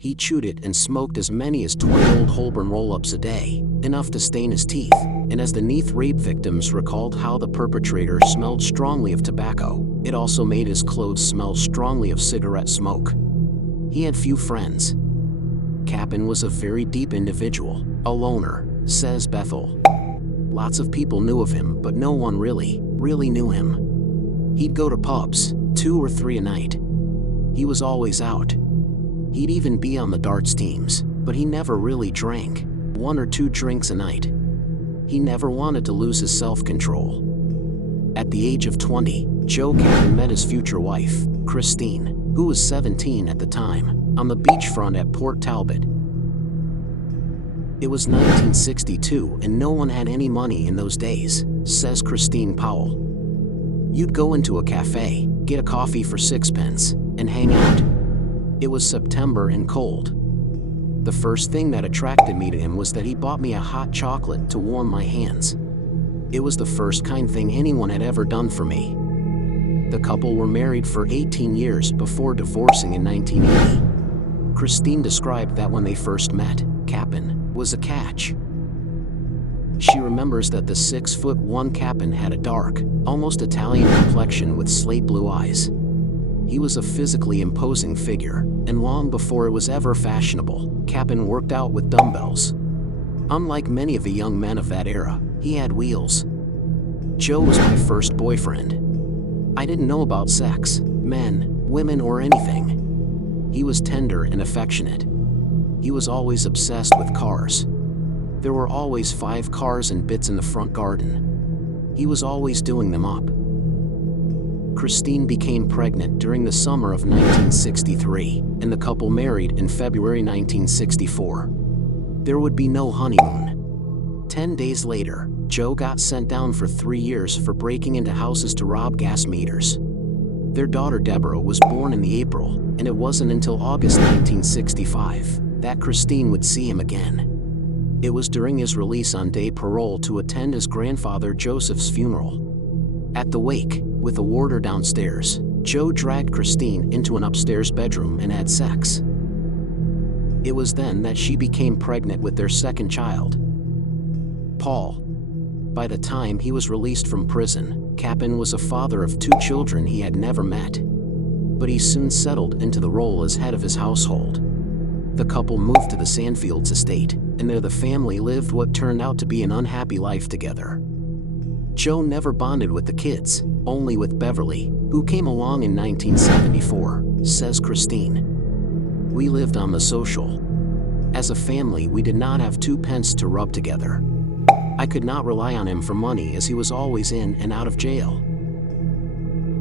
He chewed it and smoked as many as 20 Old Holborn roll-ups a day, enough to stain his teeth, and as the Neath rape victims recalled how the perpetrator smelled strongly of tobacco, it also made his clothes smell strongly of cigarette smoke. He had few friends. Kappen was a very deep individual, a loner, says Bethel. Lots of people knew of him, but no one really knew him. He'd go to pubs, 2 or 3 a night. He was always out. He'd even be on the darts teams, but he never really drank, 1 or 2 drinks a night. He never wanted to lose his self-control. At the age of 20, Joe Kappen met his future wife, Christine, who was 17 at the time, on the beachfront at Port Talbot. It was 1962 and no one had any money in those days, says Christine Powell. You'd go into a cafe, get a coffee for 6 pence, and hang out. It was September and cold. The first thing that attracted me to him was that he bought me a hot chocolate to warm my hands. It was the first kind thing anyone had ever done for me. The couple were married for 18 years before divorcing in 1980. Christine described that when they first met, Kappen was a catch. She remembers that the 6'1" Kappen had a dark, almost Italian complexion with slate blue eyes. He was a physically imposing figure, and long before it was ever fashionable, Kappen worked out with dumbbells. Unlike many of the young men of that era, he had wheels. Joe was my first boyfriend. I didn't know about sex, men, women, or anything. He was tender and affectionate. He was always obsessed with cars. There were always 5 cars and bits in the front garden. He was always doing them up. Christine became pregnant during the summer of 1963, and the couple married in February 1964. There would be no honeymoon. 10 days later, Joe got sent down for 3 years for breaking into houses to rob gas meters. Their daughter Deborah was born in the April, and it wasn't until August 1965 that Christine would see him again. It was during his release on day parole to attend his grandfather Joseph's funeral. At the wake, with a warder downstairs, Joe dragged Christine into an upstairs bedroom and had sex. It was then that she became pregnant with their second child, Paul. By the time he was released from prison, Kappen was a father of 2 children he had never met. But he soon settled into the role as head of his household. The couple moved to the Sandfields estate, and there the family lived what turned out to be an unhappy life together. Joe never bonded with the kids, only with Beverly, who came along in 1974, says Christine. We lived on the social. As a family, we did not have 2 pence to rub together. I could not rely on him for money as he was always in and out of jail.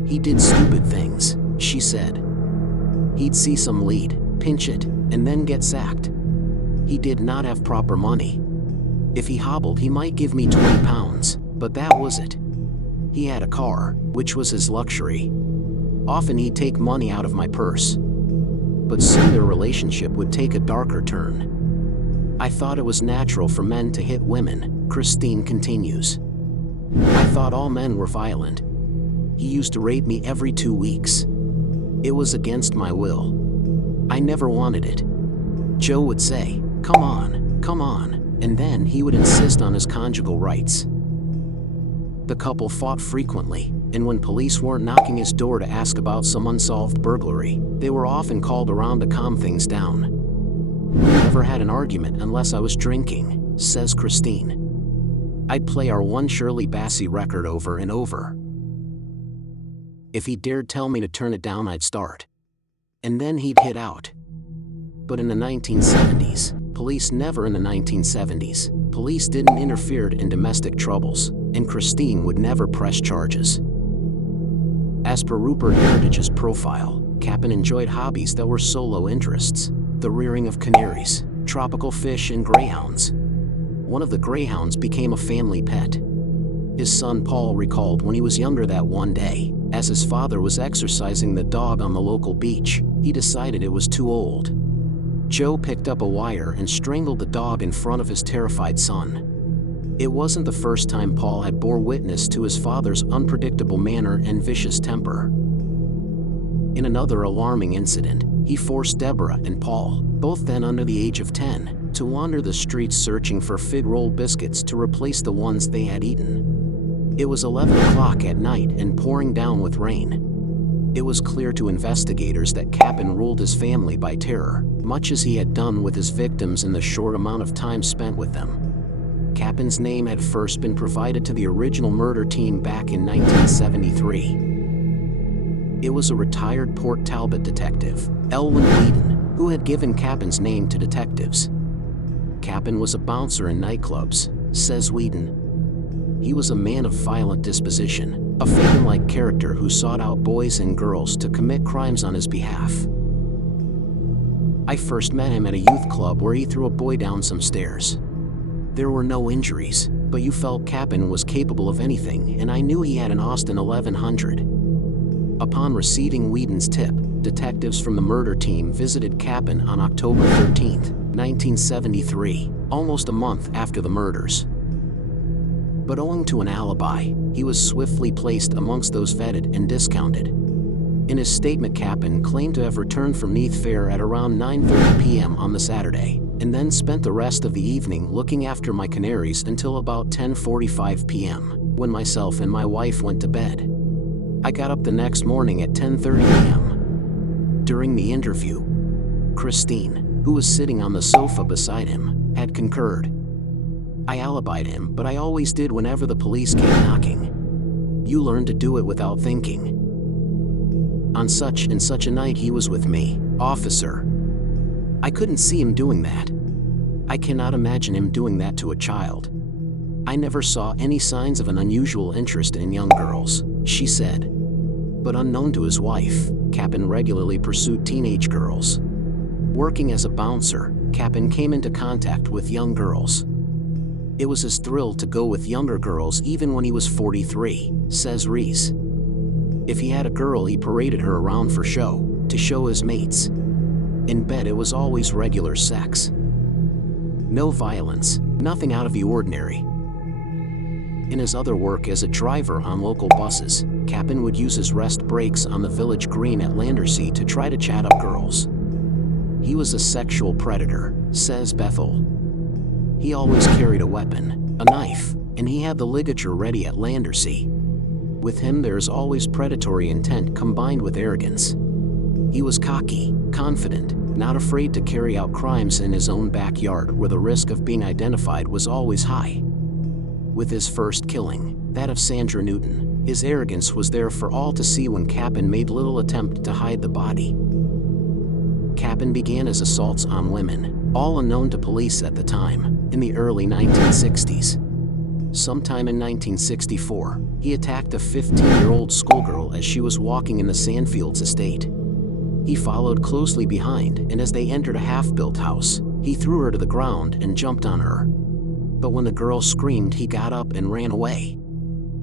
He did stupid things, she said. He'd see some lead, pinch it, and then get sacked. He did not have proper money. If he hobbled, he might give me 20 pounds, but that was it. He had a car, which was his luxury. Often he'd take money out of my purse. But soon their relationship would take a darker turn. I thought it was natural for men to hit women, Christine continues. I thought all men were violent. He used to rape me every 2 weeks. It was against my will. I never wanted it. Joe would say, come on, and then he would insist on his conjugal rights. The couple fought frequently, and when police weren't knocking his door to ask about some unsolved burglary, they were often called around to calm things down. We never had an argument unless I was drinking, says Christine. I'd play our One Shirley Bassey record over and over. If he dared tell me to turn it down, I'd start. And then he'd hit out. But in the 1970s, police didn't interfere in domestic troubles, and Christine would never press charges. As per Rupert Heritage's profile, Kappen enjoyed hobbies that were solo interests: the rearing of canaries, tropical fish, and greyhounds. One of the greyhounds became a family pet. His son Paul recalled when he was younger that one day, as his father was exercising the dog on the local beach, he decided it was too old. Joe picked up a wire and strangled the dog in front of his terrified son. It wasn't the first time Paul had bore witness to his father's unpredictable manner and vicious temper. In another alarming incident, he forced Deborah and Paul, both then under the age of 10, to wander the streets searching for fig roll biscuits to replace the ones they had eaten. It was 11 o'clock at night and pouring down with rain. It was clear to investigators that Kappen ruled his family by terror, much as he had done with his victims in the short amount of time spent with them. Kappen's name had first been provided to the original murder team back in 1973. It was a retired Port Talbot detective, Elwyn Whedon, who had given Kappen's name to detectives. Kappen was a bouncer in nightclubs, says Whedon. He was a man of violent disposition, a Fagin-like character who sought out boys and girls to commit crimes on his behalf. I first met him at a youth club where he threw a boy down some stairs. There were no injuries, but you felt Kappen was capable of anything, and I knew he had an Austin 1100. Upon receiving Whedon's tip, detectives from the murder team visited Kappen on October 13, 1973, almost a month after the murders. But owing to an alibi, he was swiftly placed amongst those vetted and discounted. In his statement, Kappen claimed to have returned from Neath Fair at around 9:30 p.m. on the Saturday, and then spent the rest of the evening looking after my canaries until about 10:45 p.m., when myself and my wife went to bed. I got up the next morning at 10:30 a.m. During the interview, Christine, who was sitting on the sofa beside him, had concurred. I alibied him, but I always did whenever the police came knocking. You learn to do it without thinking. On such and such a night he was with me, officer. I couldn't see him doing that. I cannot imagine him doing that to a child. I never saw any signs of an unusual interest in young girls, she said. But unknown to his wife, Kappen regularly pursued teenage girls. Working as a bouncer, Kappen came into contact with young girls. It was his thrill to go with younger girls even when he was 43, says Reese. If he had a girl, he paraded her around for show, to show his mates. In bed it was always regular sex. No violence, nothing out of the ordinary. In his other work as a driver on local buses, Kappen would use his rest breaks on the village green at Llandarcy to try to chat up girls. He was a sexual predator, says Bethel. He always carried a weapon, a knife, and he had the ligature ready at Llandarcy. With him there's always predatory intent combined with arrogance. He was cocky, confident, not afraid to carry out crimes in his own backyard where the risk of being identified was always high. With his first killing, that of Sandra Newton, his arrogance was there for all to see when Kappen made little attempt to hide the body. Kappen began his assaults on women, all unknown to police at the time, in the early 1960s. Sometime in 1964, he attacked a 15-year-old schoolgirl as she was walking in the Sandfields estate. He followed closely behind, and as they entered a half-built house, he threw her to the ground and jumped on her. But when the girl screamed, he got up and ran away.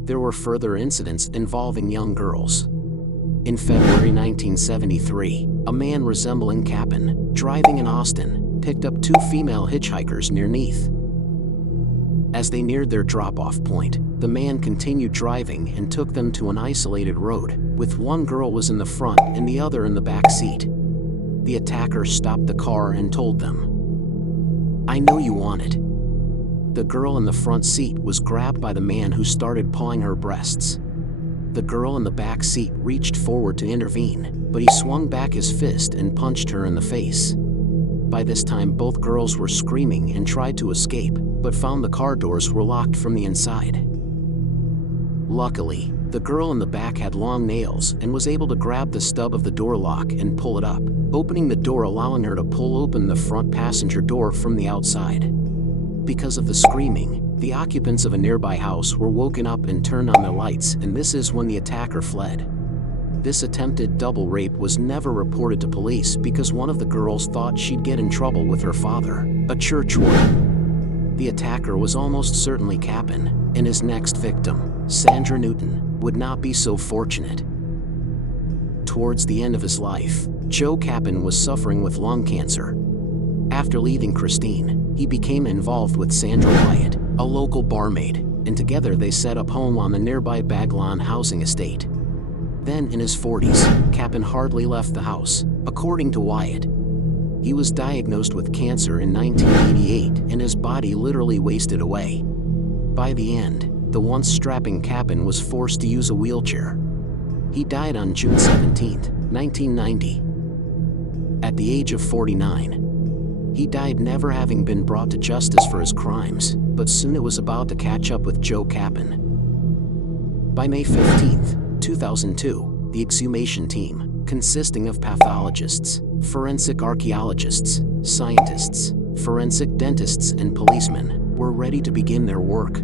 There were further incidents involving young girls. In February 1973, a man resembling Kappen, driving in Austin, picked up two female hitchhikers near Neath. As they neared their drop-off point, the man continued driving and took them to an isolated road, with one girl was in the front and the other in the back seat. The attacker stopped the car and told them, "I know you want it." The girl in the front seat was grabbed by the man who started pawing her breasts. The girl in the back seat reached forward to intervene, but he swung back his fist and punched her in the face. By this time both girls were screaming and tried to escape, but found the car doors were locked from the inside. Luckily, the girl in the back had long nails and was able to grab the stub of the door lock and pull it up, opening the door, allowing her to pull open the front passenger door from the outside. Because of the screaming, the occupants of a nearby house were woken up and turned on their lights, and this is when the attacker fled. This attempted double rape was never reported to police because one of the girls thought she'd get in trouble with her father, a church warden. The attacker was almost certainly Kappen, and his next victim, Sandra Newton, would not be so fortunate. Towards the end of his life, Joe Kappen was suffering with lung cancer. After leaving Christine, he became involved with Sandra Wyatt, a local barmaid, and together they set up home on the nearby Baglawn housing estate. Then in his 40s, Kappen hardly left the house, According to Wyatt, he was diagnosed with cancer in 1988 and his body literally wasted away. By the end, the once strapping Kappen was forced to use a wheelchair. He died on June 17, 1990. At the age of 49. He died never having been brought to justice for his crimes, but soon it was about to catch up with Joe Kappen. By May 15, 2002, the exhumation team, consisting of pathologists, forensic archaeologists, scientists, forensic dentists and policemen, were ready to begin their work.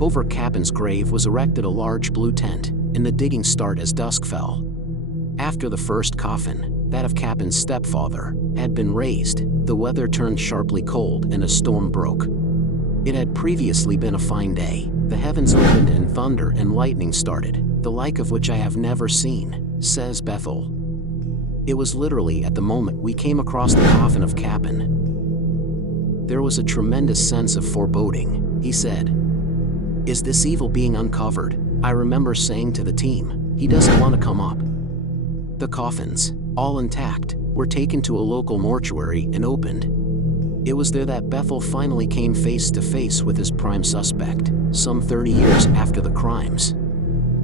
Over Kappen's grave was erected a large blue tent, and the digging started as dusk fell. After the first coffin, that of Kappen's stepfather, had been raised, the weather turned sharply cold and a storm broke. It had previously been a fine day. The heavens opened and thunder and lightning started, the like of which I have never seen, says Bethel. It was literally at the moment we came across the coffin of Kappen. There was a tremendous sense of foreboding, he said. Is this evil being uncovered? I remember saying to the team, he doesn't want to come up. The coffins, all intact, were taken to a local mortuary and opened. It was there that Bethel finally came face to face with his prime suspect, some 30 years after the crimes.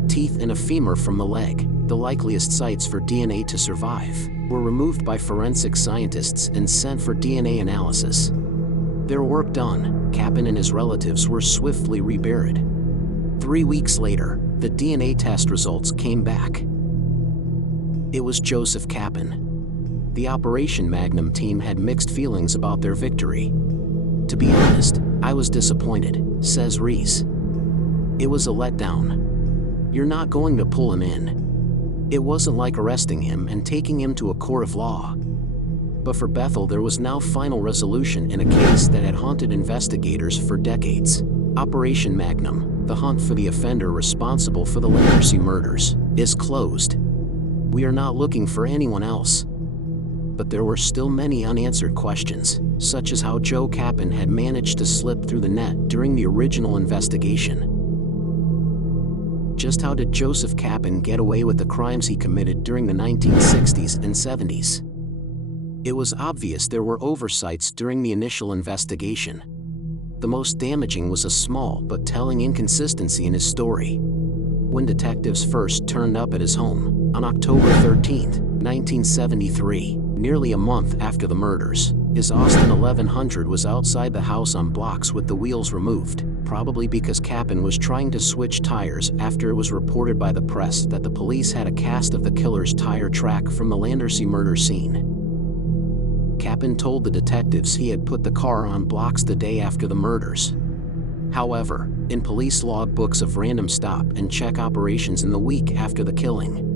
Teeth and a femur from the leg, the likeliest sites for DNA to survive, were removed by forensic scientists and sent for DNA analysis. Their work done, Kappen and his relatives were swiftly reburied. 3 weeks later, the DNA test results came back. It was Joseph Kappen. The Operation Magnum team had mixed feelings about their victory. To be honest, I was disappointed, says Reese. It was a letdown. You're not going to pull him in. It wasn't like arresting him and taking him to a court of law. But for Bethel, there was now final resolution in a case that had haunted investigators for decades. Operation Magnum, the hunt for the offender responsible for the Llandarcy murders, is closed. We are not looking for anyone else. But there were still many unanswered questions, such as how Joe Kappen had managed to slip through the net during the original investigation. Just how did Joseph Kappen get away with the crimes he committed during the 1960s and 70s? It was obvious there were oversights during the initial investigation. The most damaging was a small but telling inconsistency in his story. When detectives first turned up at his home, on October 13, 1973, nearly a month after the murders, his Austin 1100 was outside the house on blocks with the wheels removed, probably because Kappen was trying to switch tires after it was reported by the press that the police had a cast of the killer's tire track from the Llandarcy murder scene. Kappen told the detectives he had put the car on blocks the day after the murders. However, in police logbooks of random stop and check operations in the week after the killing,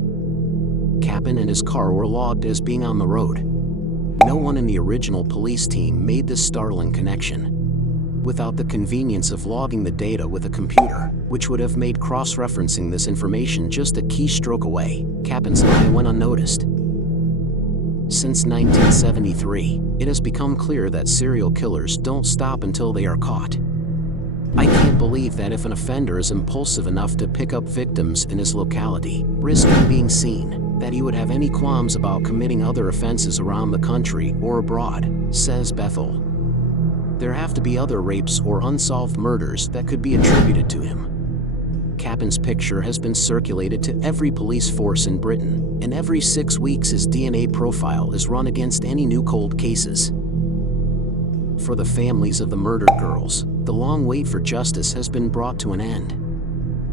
Kappen and his car were logged as being on the road. No one in the original police team made this startling connection. Without the convenience of logging the data with a computer, which would have made cross-referencing this information just a keystroke away, Kappen's lie went unnoticed. Since 1973, it has become clear that serial killers don't stop until they are caught. I can't believe that if an offender is impulsive enough to pick up victims in his locality, risking being seen, that he would have any qualms about committing other offenses around the country or abroad, says Bethel. There have to be other rapes or unsolved murders that could be attributed to him. Kappen's picture has been circulated to every police force in Britain, and every 6 weeks his DNA profile is run against any new cold cases. For the families of the murdered girls, the long wait for justice has been brought to an end.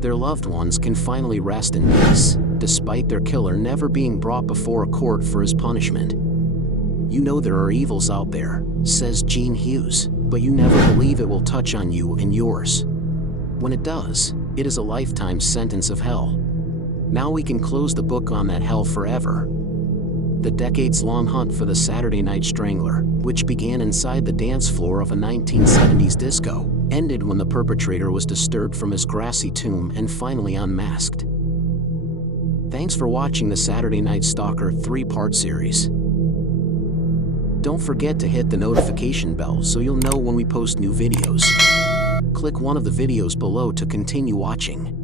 Their loved ones can finally rest in peace, despite their killer never being brought before a court for his punishment. You know there are evils out there, says Gene Hughes, but you never believe it will touch on you and yours. When it does, it is a lifetime sentence of hell. Now we can close the book on that hell forever. The decades-long hunt for the Saturday Night Strangler, which began inside the dance floor of a 1970s disco, ended when the perpetrator was disturbed from his grassy tomb and finally unmasked. Thanks for watching the Saturday Night Stalker 3-part series. Don't forget to hit the notification bell so you'll know when we post new videos. Click one of the videos below to continue watching.